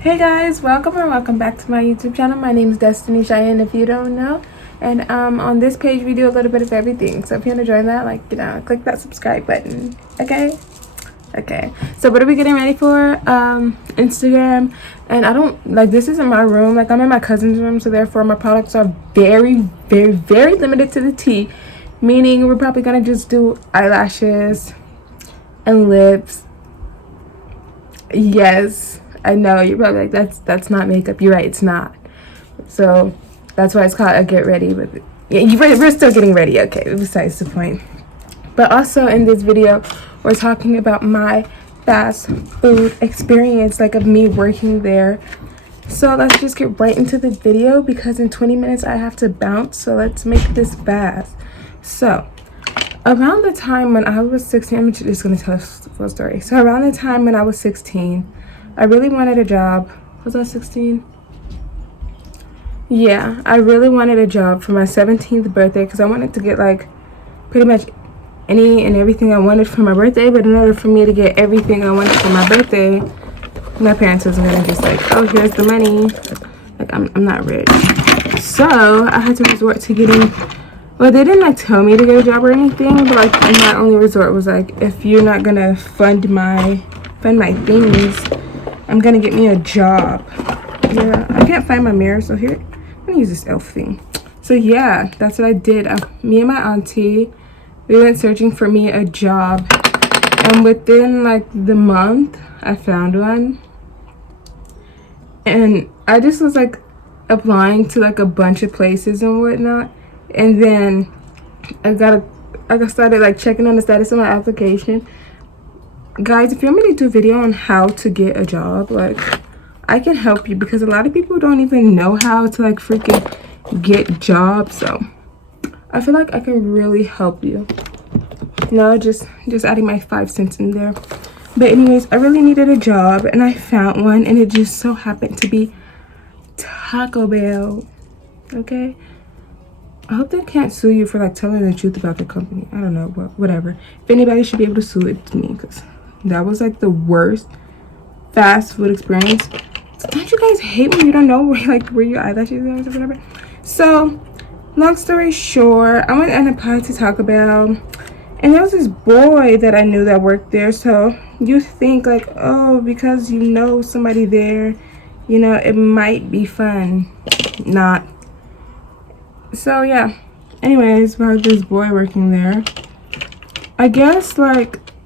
Hey guys, welcome or welcome back to my YouTube channel. My name is Destiney Cheyenne if you don't know. And on this page we do a little bit of everything. So if you want to join that, click that subscribe button. Okay? Okay. So what are we getting ready for? Instagram. And I don't this isn't my room. I'm in my cousin's room, so therefore my products are very, very, very limited to the T. Meaning we're probably gonna just do eyelashes and lips. Yes. I know you're probably like, that's not makeup. You're right, it's not. So that's why it's called a get ready. But yeah, we're still getting ready. Okay, besides the point. But also in this video, we're talking about my fast food experience, of me working there. So let's just get right into the video because in 20 minutes I have to bounce. So let's make this fast. So around the time when I was 16, I'm just gonna tell a full story. So around the time when I was 16. I really wanted a job. Was I 16? Yeah, I really wanted a job for my 17th birthday because I wanted to get pretty much any and everything I wanted for my birthday. But in order for me to get everything I wanted for my birthday, my parents wasn't gonna just oh, here's the money. I'm not rich. So I had to resort to getting, well, they didn't tell me to get a job or anything, but my only resort was if you're not gonna fund my things, I'm gonna get me a job. Yeah, I can't find my mirror, so here, I'm gonna use this elf thing. So yeah, that's what I did. Me and my auntie, we went searching for me a job, and within the month, I found one. And I just was applying to a bunch of places and whatnot, and then I started checking on the status of my application. Guys, if you want me to do a video on how to get a job, I can help you because a lot of people don't even know how to freaking get jobs. So I feel like I can really help you. Just adding my 5 cents in there. But anyways, I really needed a job and I found one, and it just so happened to be Taco Bell. Okay, I hope they can't sue you for telling the truth about the company. I don't know, but whatever. If anybody should be able to sue, it's me, because that was the worst fast food experience. Don't you guys hate when you don't know where your eyelashes are or whatever? So long story short, I went and applied to Taco Bell, and there was this boy that I knew that worked there. So you think oh, because you know somebody there, it might be fun. Not. So yeah, anyways, about this boy working there, I guess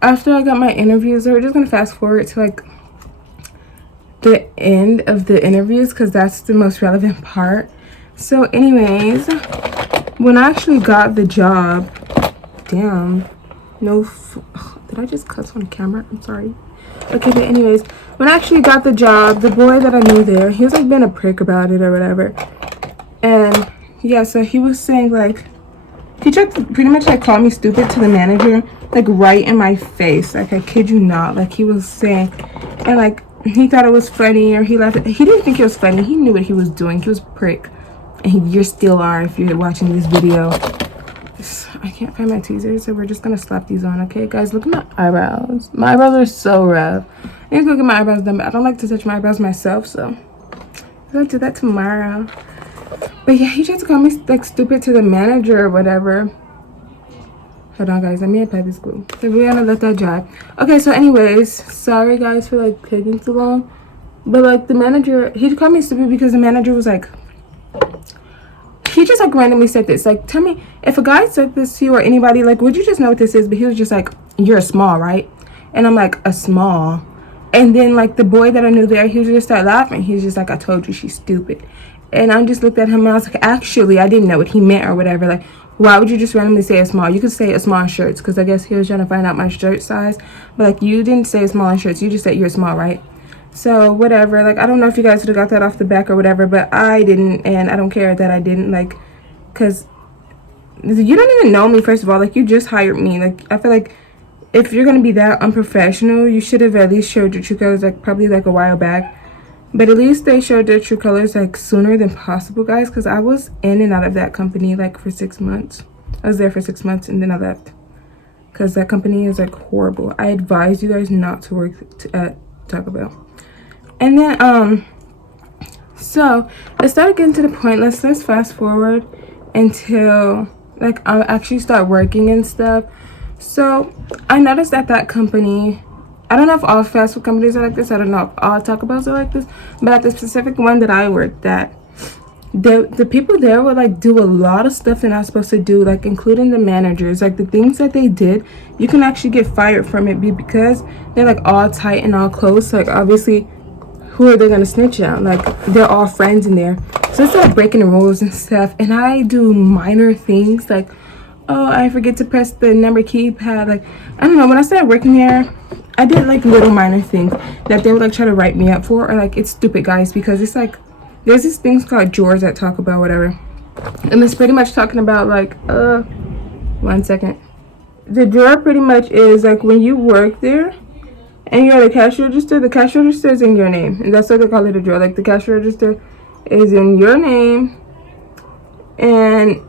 after I got my interviews, we're just gonna fast forward to the end of the interviews because that's the most relevant part. So anyways, when I actually got the job, damn, did I just cuss on camera? I'm sorry. Okay, but anyways, when I actually got the job, the boy that I knew there, he was being a prick about it or whatever. And yeah, so he was saying he tried to pretty much call me stupid to the manager, right in my face. I kid you not. He was saying, and he thought it was funny, or he laughed. He didn't think it was funny. He knew what he was doing. He was a prick, and you still are if you're watching this video. I can't find my tweezers, so we're just gonna slap these on. Okay, guys, look at my eyebrows. My eyebrows are so rough. I need to go get my eyebrows done, but I don't like to touch my eyebrows myself, so I'll do that tomorrow. But yeah, he tried to call me stupid to the manager or whatever. Hold on, guys, let me apply this glue. So we're gonna let that dry. Okay, so anyways, sorry guys for taking too long. But the manager, he called me stupid because the manager was he just randomly said this. Tell me, if a guy said this to you or anybody, would you just know what this is? But he was just you're a small, right? And I'm a small. And then the boy that I knew there, he was just start laughing. He was just I told you, she's stupid. And I just looked at him and I was actually, I didn't know what he meant or whatever. Why would you just randomly say a small? You could say a small in shirts, because I guess he was trying to find out my shirt size. But you didn't say a small in shirts. You just said you're small, right? So whatever. I don't know if you guys would have got that off the back or whatever, but I didn't, and I don't care that I didn't. Because you don't even know me, first of all. You just hired me. I feel if you're gonna be that unprofessional, you should have at least showed your true colors probably a while back. But at least they showed their true colors sooner than possible, guys, because I was in and out of that company for 6 months. I was there for 6 months and then I left because that company is horrible. I advise you guys not to work at Taco Bell. And then so it started getting to the point, let's fast forward until like I actually start working and stuff. So I noticed that that company, I don't know if all fast food companies are like this, I don't know if all Taco Bells are like this, but at the specific one that I worked at, the people there would like do a lot of stuff they're not supposed to do, like including the managers. Like the things that they did, you can actually get fired from it because they're like all tight and all close. Like obviously, who are they gonna snitch on? Like they're all friends in there, so it's like breaking the rules and stuff. And I do minor things like, oh, I forget to press the number keypad. Like I don't know. When I started working here, I did like little minor things that they would like try to write me up for, or like it's stupid, guys, because it's like there's these things called drawers at Taco Bell, whatever, and it's pretty much talking about like 1 second. The drawer pretty much is like when you work there and you're at the cash register, the cash register is in your name, and that's why they call it a drawer. Like the cash register is in your name, and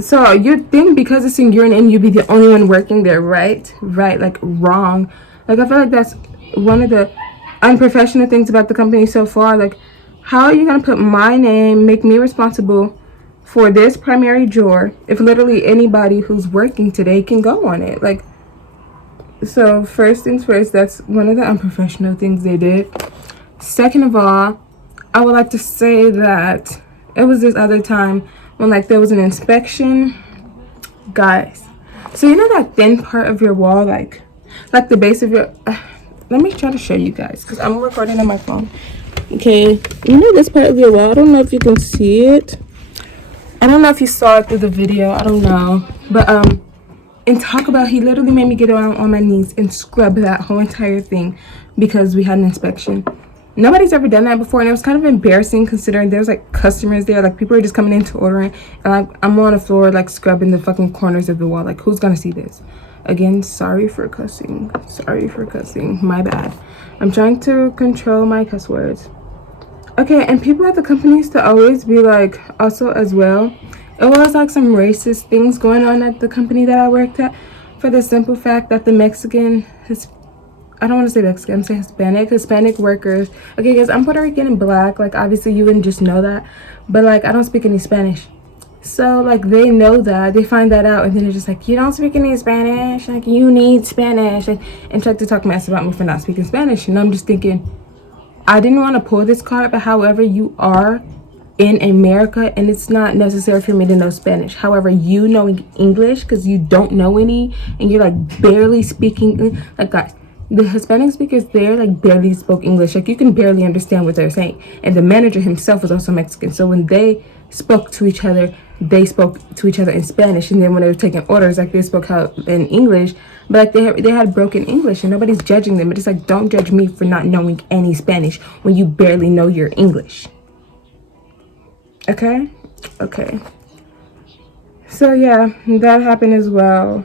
so you'd think because it's in your name, you'd be the only one working there, right? Right, like wrong. Like I feel like that's one of the unprofessional things about the company so far. Like, how are you gonna put my name, make me responsible for this primary drawer if literally anybody who's working today can go on it? Like, so first things first, that's one of the unprofessional things they did. Second of all, I would like to say that it was this other time when like there was an inspection, guys. So you know that thin part of your wall, like the base of your let me try to show you guys because I'm recording on my phone. Okay, you know this part of your wall, I don't know if you can see it. I don't know if you saw it through the video, I don't know, but and talk about, he literally made me get down on my knees and scrub that whole entire thing because we had an inspection. Nobody's ever done that before, and it was kind of embarrassing considering there was like customers there, like people were just coming in to ordering, and I'm on the floor like scrubbing the fucking corners of the wall. Like, who's gonna see this? Again, sorry for cussing, my bad. I'm trying to control my cuss words. Okay, and people at the company used to always be like, also as well, it was like some racist things going on at the company that I worked at, for the simple fact that the I don't want to say Mexican, I'm saying Hispanic workers. Okay, guys, I'm Puerto Rican and black. Like, obviously, you wouldn't just know that. But, like, I don't speak any Spanish. So, like, they know that. They find that out. And then they're just like, you don't speak any Spanish? Like, you need Spanish. And try to talk mess about me for not speaking Spanish. And I'm just thinking, I didn't want to pull this card. But, however, you are in America. And it's not necessary for me to know Spanish. However, you knowing English, because you don't know any. And you're, like, barely speaking. Like, guys. The Hispanic speakers there like barely spoke English. Like you can barely understand what they're saying. And the manager himself was also Mexican. So when they spoke to each other, they spoke to each other in Spanish. And then when they were taking orders, like they spoke out in English. But like they had broken English, and nobody's judging them. But it's like, don't judge me for not knowing any Spanish when you barely know your English. Okay? Okay. So yeah, that happened as well.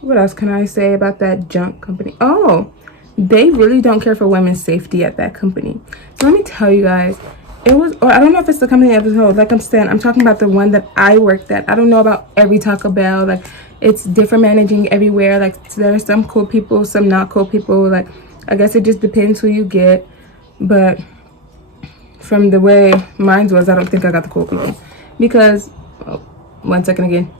What else can I say about that junk company? Oh, they really don't care for women's safety at that company. So let me tell you guys, it was, or I don't know if it's the company episode, like I'm saying, I'm talking about the one that I worked at. I don't know about every Taco Bell. Like, it's different managing everywhere. Like, there are some cool people, some not cool people. Like, I guess it just depends who you get. But from the way mine was, I don't think I got the cool people. Because, oh, 1 second again.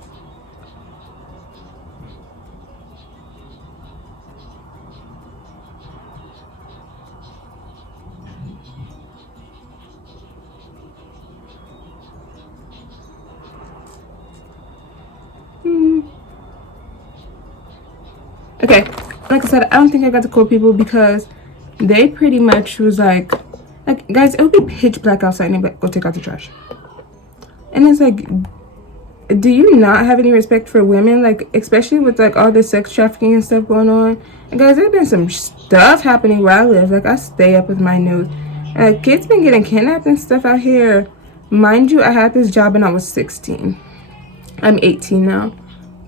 Okay, like I said, I don't think I got the cool people because they pretty much was like guys, it would be pitch black outside and they'd be like, go take out the trash. And it's like, do you not have any respect for women? Like, especially with like all the sex trafficking and stuff going on. And guys, there's been some stuff happening where I live. Like, I stay up with my news. And kids been getting kidnapped and stuff out here. Mind you, I had this job when I was 16. I'm 18 now.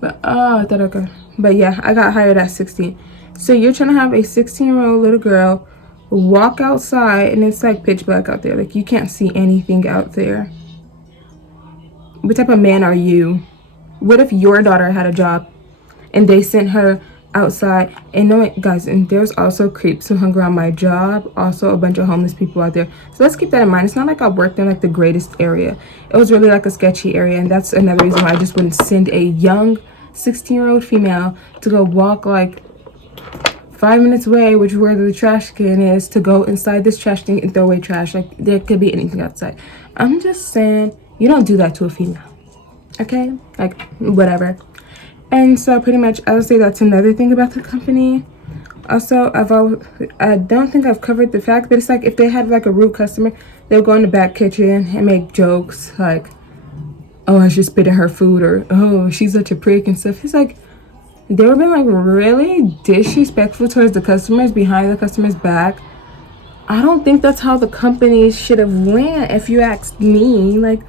But I thought I could. But yeah, I got hired at 16. So you're trying to have a 16-year-old little girl walk outside and it's like pitch black out there. Like, you can't see anything out there. What type of man are you? What if your daughter had a job and they sent her outside. And no, guys, and there's also creeps who hung around my job, also a bunch of homeless people out there. So let's keep that in mind. It's not like I worked in like the greatest area. It was really like a sketchy area, and that's another reason why I just wouldn't send a young 16-year-old female to go walk like 5 minutes away, which is where the trash can is, to go inside this trash thing and throw away trash. Like, there could be anything outside. I'm just saying, you don't do that to a female, okay? Like, whatever. And so pretty much I would say that's another thing about the company. Also, I don't think I've covered the fact, but it's like if they had like a rude customer, they'll go in the back kitchen and make jokes like, oh, I should spit in her food, or oh, she's such a prick and stuff. It's like they were being like really disrespectful towards the customers behind the customer's back. I don't think that's how the company should have ran, if you asked me. Like,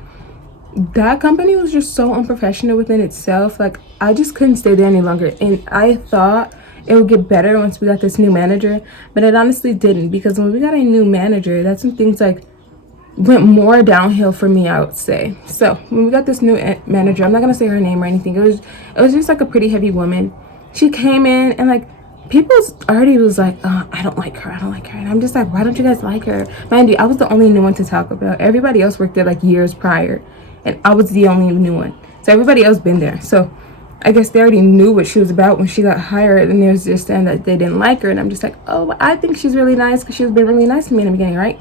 that company was just so unprofessional within itself. Like, I just couldn't stay there any longer, and I thought it would get better once we got this new manager, but it honestly didn't, because when we got a new manager, that's when things like went more downhill for me, I would say. So when we got this new manager, I'm not gonna say her name or anything, it was just like a pretty heavy woman. She came in and like people already was like, oh, I don't like her, and I'm just like, why don't you guys like her? Mind you, I was the only new one to talk about. Everybody else worked there like years prior, and I was the only new one, so everybody else been there. So I guess they already knew what she was about when she got hired, and they was just saying that they didn't like her. And I'm just like, oh, I think she's really nice, because she's been really nice to me in the beginning, right?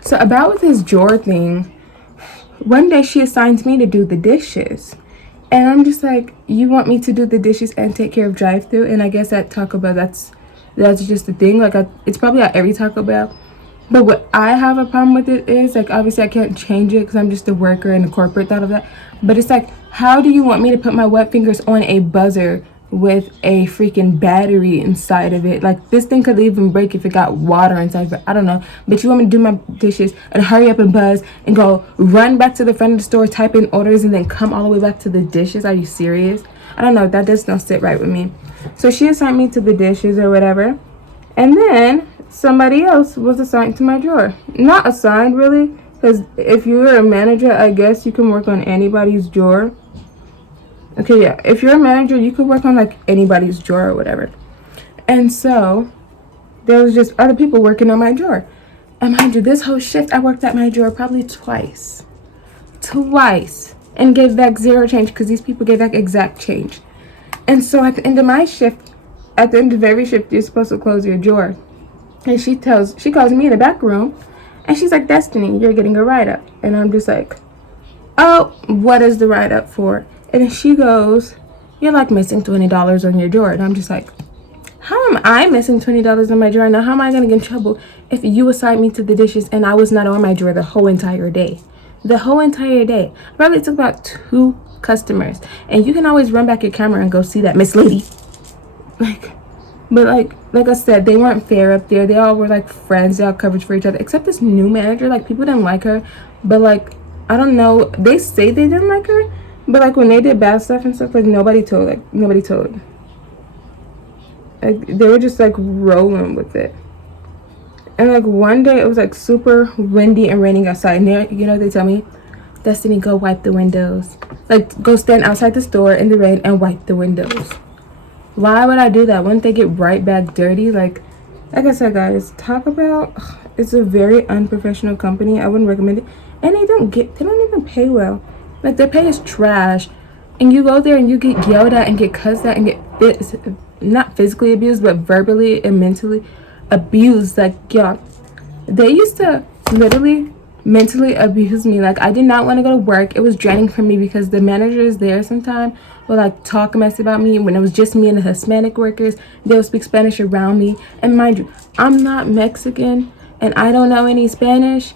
So about with this drawer thing, one day she assigned me to do the dishes, and I'm just like, you want me to do the dishes and take care of drive-through? And I guess at Taco Bell, that's just the thing. Like, it's probably at every Taco Bell. But what I have a problem with it is, like, obviously I can't change it because I'm just a worker and the corporate thought of that. But it's like, how do you want me to put my wet fingers on a buzzer with a freaking battery inside of it? Like, this thing could even break if it got water inside of it. I don't know. But you want me to do my dishes and hurry up and buzz and go run back to the front of the store, type in orders, and then come all the way back to the dishes? Are you serious? I don't know. That does not sit right with me. So she assigned me to the dishes or whatever. And then somebody else was assigned to my drawer. Not assigned, really, because if you're a manager, I guess you can work on anybody's drawer. Okay, yeah, if you're a manager, you could work on like anybody's drawer or whatever. And so there was just other people working on my drawer. And mind you, this whole shift, I worked at my drawer probably twice, and gave back zero change, because these people gave back exact change. And so at the end of my shift, at the end of every shift, you're supposed to close your drawer. And she calls me in the back room, and she's like, Destiny, you're getting a write-up. And I'm just like, oh, what is the write-up for? And then she goes, you're like missing $20 on your drawer. And I'm just like, how am I missing $20 on my drawer? Now, how am I going to get in trouble if you assigned me to the dishes and I was not on my drawer the whole entire day? The whole entire day. Probably took about 2 customers. And you can always run back your camera and go see that, Miss Lady. But like I said, they weren't fair up there. They all were like friends. They all covered for each other. Except this new manager, like, people didn't like her. But like, I don't know. They say they didn't like her, but like when they did bad stuff and stuff, like nobody told. Like, they were just like rolling with it. And like one day it was like super windy and raining outside. And they tell me, Destiny, go wipe the windows. Like, go stand outside the store in the rain and wipe the windows. Why would I do that? Wouldn't they get right back dirty? Like I said, guys, Taco Bell, it's a very unprofessional company. I wouldn't recommend it. And they don't even pay well. Like, their pay is trash. And you go there and you get yelled at and get cussed at and get not physically abused, but verbally and mentally abused. Like, y'all, they used to literally mentally abuse me. Like, I did not want to go to work. It was draining for me because the managers there sometimes would like talk mess about me. When it was just me and the Hispanic workers, they would speak Spanish around me. And mind you, I'm not Mexican and I don't know any Spanish.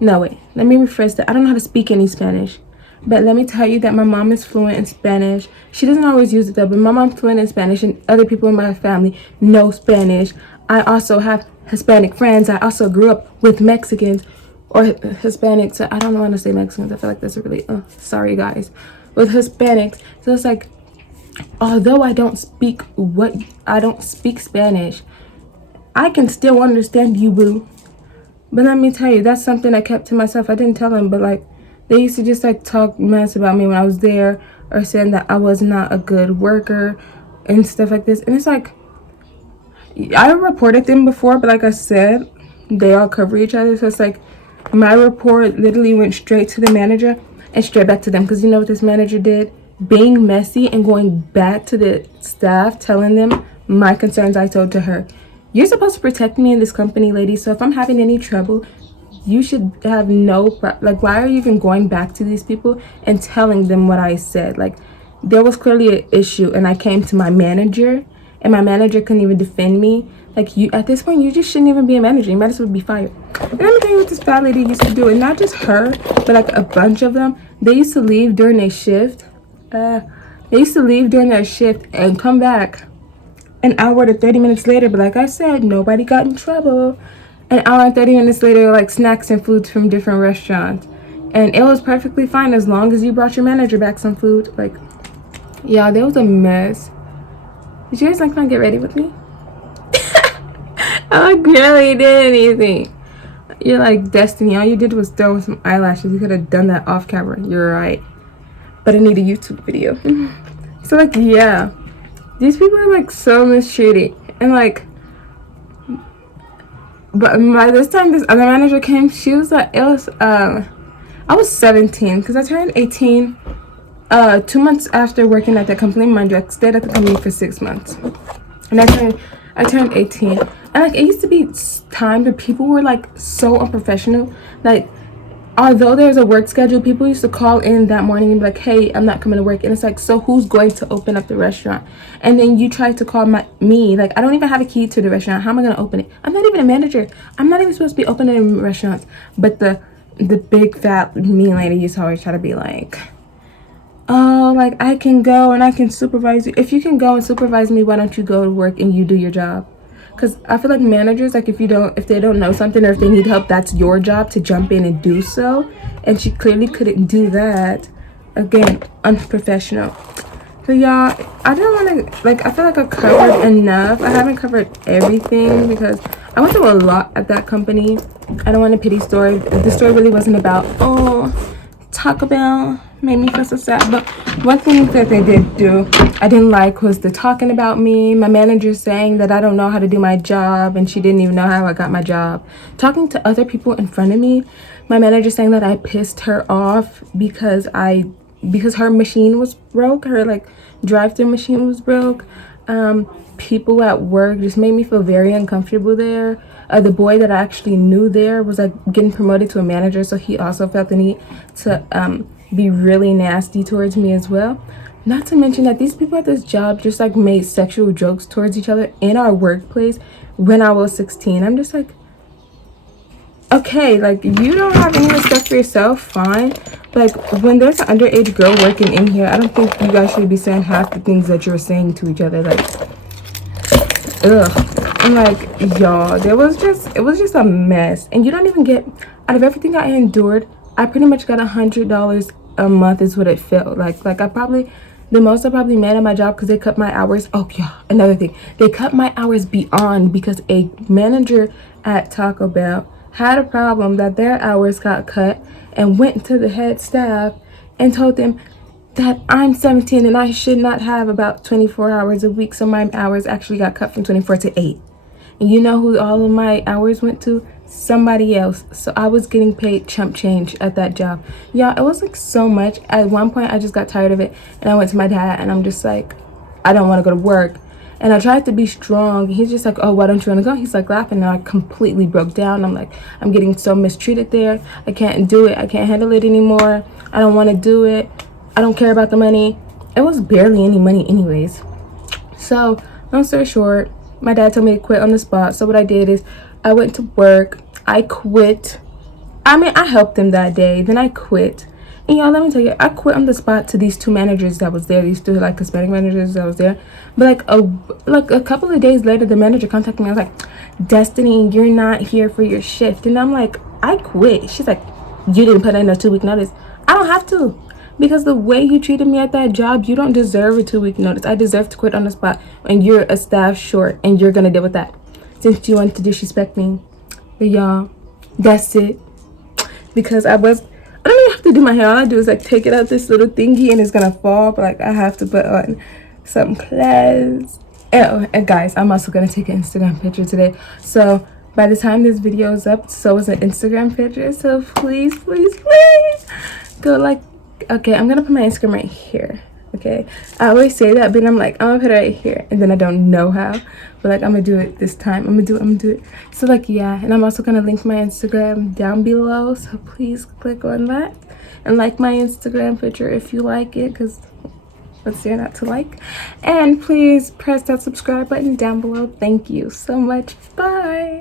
No, wait, let me rephrase that. I don't know how to speak any Spanish. But let me tell you that my mom is fluent in Spanish. She doesn't always use it though, but my mom's fluent in Spanish, and other people in my family know Spanish. I also have Hispanic friends. I also grew up with Mexicans or Hispanics. So I don't want to say Mexicans. I feel like that's a really, sorry guys. With Hispanics. So it's like, although I don't speak Spanish, I can still understand you, boo. But let me tell you, that's something I kept to myself. I didn't tell them, but like, they used to just like talk mess about me when I was there, or saying that I was not a good worker, and stuff like this. And it's like, I reported them before, but like I said, they all cover each other. So it's like my report literally went straight to the manager and straight back to them. Because you know what this manager did? Being messy and going back to the staff, telling them my concerns I told to her. You're supposed to protect me in this company, lady. So if I'm having any trouble, you should have like, why are you even going back to these people and telling them what I said? Like, there was clearly an issue, and I came to my manager, and my manager couldn't even defend me. Like, you, at this point, you just shouldn't even be a manager. You might as well be fired. And let me tell you what this fat lady used to do, and not just her, but like a bunch of them. They used to leave during their shift. And come back an hour to 30 minutes later. But like I said, nobody got in trouble. An hour and 30 minutes later, like snacks and foods from different restaurants. And it was perfectly fine as long as you brought your manager back some food. Like, yeah, there was a mess. Did you guys like not get ready with me? I like barely did anything. You're like, Destiny, all you did was throw some eyelashes. You could have done that off camera. You're right. But I need a YouTube video. So like, yeah, these people are like so mistreated. And like, but by this time this other manager came, she was like, I was 17 because I turned 18 2 months after working at that company. Mind you, I stayed at the company for 6 months, and I turned 18. And like, it used to be time where people were like so unprofessional. Like, although there's a work schedule, people used to call in that morning and be like, hey, I'm not coming to work. And it's like, so who's going to open up the restaurant? And then you try to call me, like, I don't even have a key to the restaurant. How am I going to open it? I'm not even a manager. I'm not even supposed to be opening restaurants. But the big fat mean lady used to always try to be like, oh, like, I can go and I can supervise you. If you can go and supervise me, why don't you go to work and you do your job? Because I feel like managers, like, if they don't know something or if they need help, that's your job to jump in and do so. And she clearly couldn't do that. Again, unprofessional. So y'all, I don't want to, like, I feel like I covered enough. I haven't covered everything because I went through a lot at that company. I don't want a pity story. The story really wasn't about, oh, Taco Bell made me feel so sad. But one thing that they did do I didn't like was the talking about me. My manager saying that I don't know how to do my job and she didn't even know how I got my job. Talking to other people in front of me. My manager saying that I pissed her off because her machine was broke. Her like drive-through machine was broke. People at work just made me feel very uncomfortable there. The boy that I actually knew there was like getting promoted to a manager, so he also felt the need to be really nasty towards me as well. Not to mention that these people at this job just like made sexual jokes towards each other in our workplace when I was 16. I'm just like, okay, like, you don't have any respect for yourself, fine. Like, when there's an underage girl working in here, I don't think you guys should be saying half the things that you're saying to each other. Like, ugh. I'm like, y'all, it was just a mess. And you don't even get, out of everything I endured, I pretty much got $100 a month is what it felt like. Like, the most I probably made at my job, because they cut my hours. Oh yeah, another thing, they cut my hours beyond because a manager at Taco Bell had a problem that their hours got cut and went to the head staff and told them that I'm 17 and I should not have about 24 hours a week. So my hours actually got cut from 24 to 8. And you know who all of my hours went to? Somebody else. So I was getting paid chump change at that job. Yeah, it was like so much. At one point I just got tired of it and I went to my dad and I'm just like, I don't want to go to work. And I tried to be strong. He's just like, oh, why don't you want to go? He's like laughing, and I completely broke down. I'm like, I'm getting so mistreated there. I can't do it. I can't handle it anymore. I don't want to do it. I don't care about the money. It was barely any money anyways. So long story short, my dad told me to quit on the spot. So what I did is I went to work. I quit. I mean, I helped them that day. Then I quit. And y'all, let me tell you, I quit on the spot to these two managers that was there. These two like Hispanic managers that was there. But like a couple of days later, the manager contacted me. I was like, Destiny, you're not here for your shift. And I'm like, I quit. She's like, you didn't put in a 2-week notice. I don't have to. Because the way you treated me at that job, you don't deserve a 2-week notice. I deserve to quit on the spot when you're a staff short and you're going to deal with that. Since you want to disrespect me. But y'all, that's it. Because I don't even have to do my hair. All I do is like take it out this little thingy and it's going to fall. But like I have to put on some clothes. Oh, and guys, I'm also gonna take an Instagram picture today. So by the time this video is up, so is an Instagram picture. So please, please, please go like. Okay, I'm gonna put my Instagram right here. Okay, I always say that, but I'm like, I'm gonna put it right here, and then I don't know how, but like I'm gonna do it this time. I'm gonna do it. So like, yeah, and I'm also gonna link my Instagram down below, so please click on that and like my Instagram picture if you like it, because what's there not to like? And please press that subscribe button down below. Thank you so much. Bye.